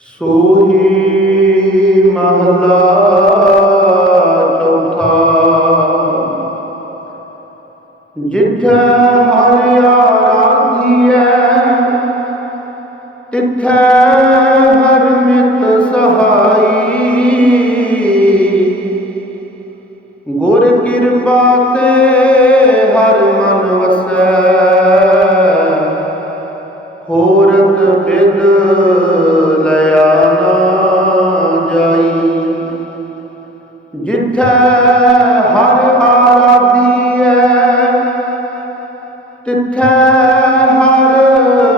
ਸੋਹੀ ਮਹਲਾ ਚੌਥਾ। ਜਿੱਥੇ ਹਰਿ ਆਰਾਧੀਐ ਤਿੱਥੈ ਹਰ ਮਿਤ ਸਹਾਈ। ਗੁਰ ਕਿਰਪਾ ਜਿੱਥੈ ਹਰ ਆਰਾਧੀਐ ਤਿੱਥੈ ਹਰ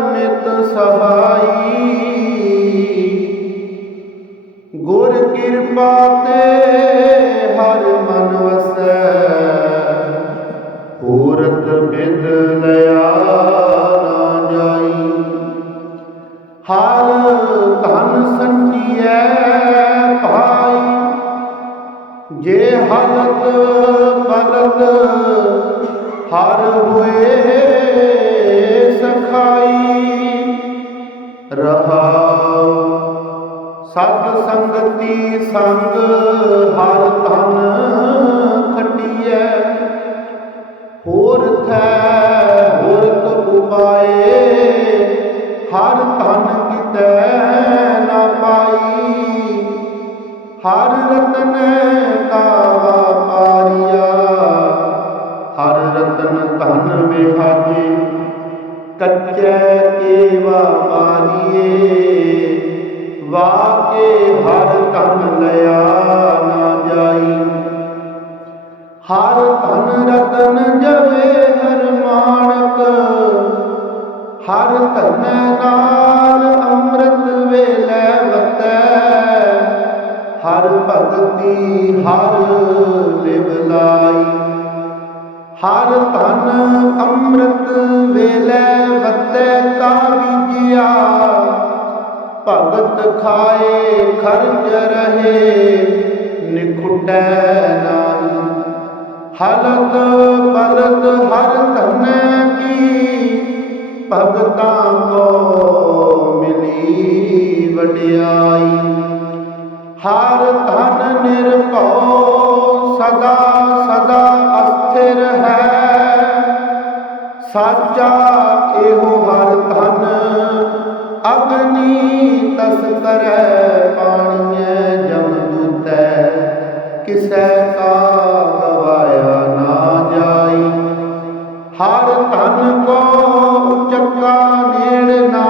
ਮਿਤ ਸਹਾਈ ਗੁਰ ਕਿਰਪਾ ਤੇ ਹਰ ਮਨ ਵਸੈ। ਹੋਰਤ ਬਿਦ ਲਿਆ ਨਾ ਜਾਈ। ਹਰ ਧਨ ਸੰਚੀਐ। ਹਲਤ ਬਲਦ ਹਰ ਹੋਏ ਸਖਾਈ ਰਹਾਉ ਸਤ ਸੰਗਤੀ ਸੰਗ ਹਰ ਤਨ ਰਤਨ ਧਨ ਵਿਹਾਜੇ ਕੱਚੈ ਕੇ ਵਾਪਾਰੀਏ ਵਾਕੇ ਹਰ ਧਨ ਲਿਆ ਨਾ ਜਾਈ। ਹਰ ਧਨ ਰਤਨ ਜਵੇ ਹਰ ਮਾਣਕ ਹਰ ਧਨ ਨਾਲ ਅੰਮ੍ਰਿਤ ਵੇਲੇ ਵਤੈ। ਹਰ ਭਗਤੀ ਹਰ ਹਰ ਧਨ ਅੰਮ੍ਰਿਤ ਵੇਲੇ ਵਤੈ ਕਾ ਬੀਜਿਆ ਭਗਤ ਖਾਏ ਖਰਚ ਰਹੇ, ਨਿਖੁਟੈ ਨਾਹੀ ਹਲਤ ਬਲਤ ਹਰ ਧਨੈ ਕੀ, ਭਗਤਾਂ ਕੋ ਮਿਲੀ ਵਡਿਆਈ। ਹਰ ਧਨ ਨਿਰਭਉ, ਸਦਾ ਸਦਾ ਅਸਥਿਰ ਹੈ। ਸਾਚਾ ਇਹੋ ਹਰ ਧਨ। ਅਗਨੀ ਤਸ ਕਰੈ ਪਾਣੀਐ ਜਮ ਦੂਤੈ। ਕਿਸੈ ਕਾ ਗਵਾਇਆ ਨਾ ਜਾਈ। ਹਰ ਧਨ ਕੋ ਚੱਕਾ ਨੇੜ ਨਾ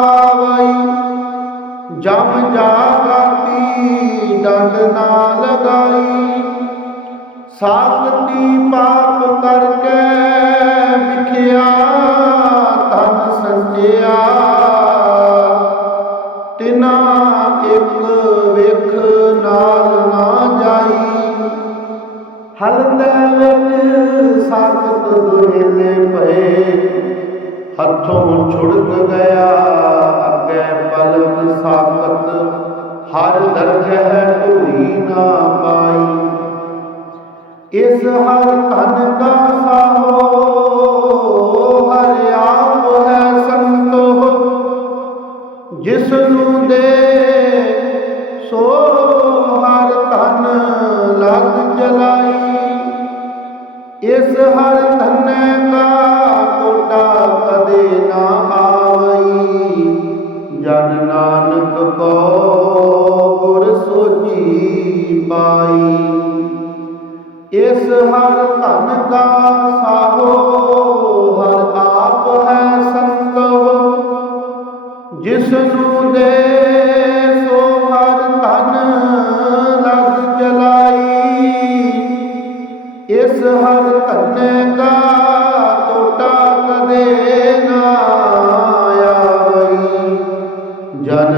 ਆਵਈ। ਜਮ ਜਾਗਤੀ ਦੰਡ ਨਾ ਲਗਾਈ। ਸਾਖਤੀ ਪਾਪ ਕਰਕੇ ਵਿਖਿਆ, ਧਨ ਸੰਚਿਆ। ਤਿਨਾ ਇੱਕ ਵੇਖ ਨਾਲ ਨਾ ਜਾਈ। ਹਲਦੇ ਵਿੱਚ ਸਾਖਤ ਦੁਹੇਲੇ ਪਏ ਹੱਥੋਂ ਛੁੜਕ ਗਿਆ, ਅੱਗੇ ਪਲਕ ਸਾਖਤ। ਹਰ ਦਰਗਹ ਧੂਈ ਨਾ ਪਾਈ। ਇਸ ਹਰ ਧਨ ਕਾ ਸਾਹੋ, ਹਰ ਆਪ ਹੈ ਸੰਤੋ ਜਿਸ ਨੂੰ ਦੇ ਸੋ ਹਰ ਧਨ ਲਗ ਜਲਾਈ। ਇਸ ਹਰ ਧਨ ਕਾ ਕੋਟਾ ਕਦੇ ਨਾ ਇਸ ਹਰ ਧਨ ਕਾ ਸਾਹੋ, ਹਰ ਆਪ ਹੈ ਸੰਤੋ ਜਿਸ ਨੂੰ ਦੇ ਸੋ ਹਰ ਧਨ ਲਗ ਜਲਾਈ। ਇਸ ਹਰ ਧਨ ਕਾ ਟੋਟਾ ਕਦੇ ਨਾ ਆਵਈ। ਜਨ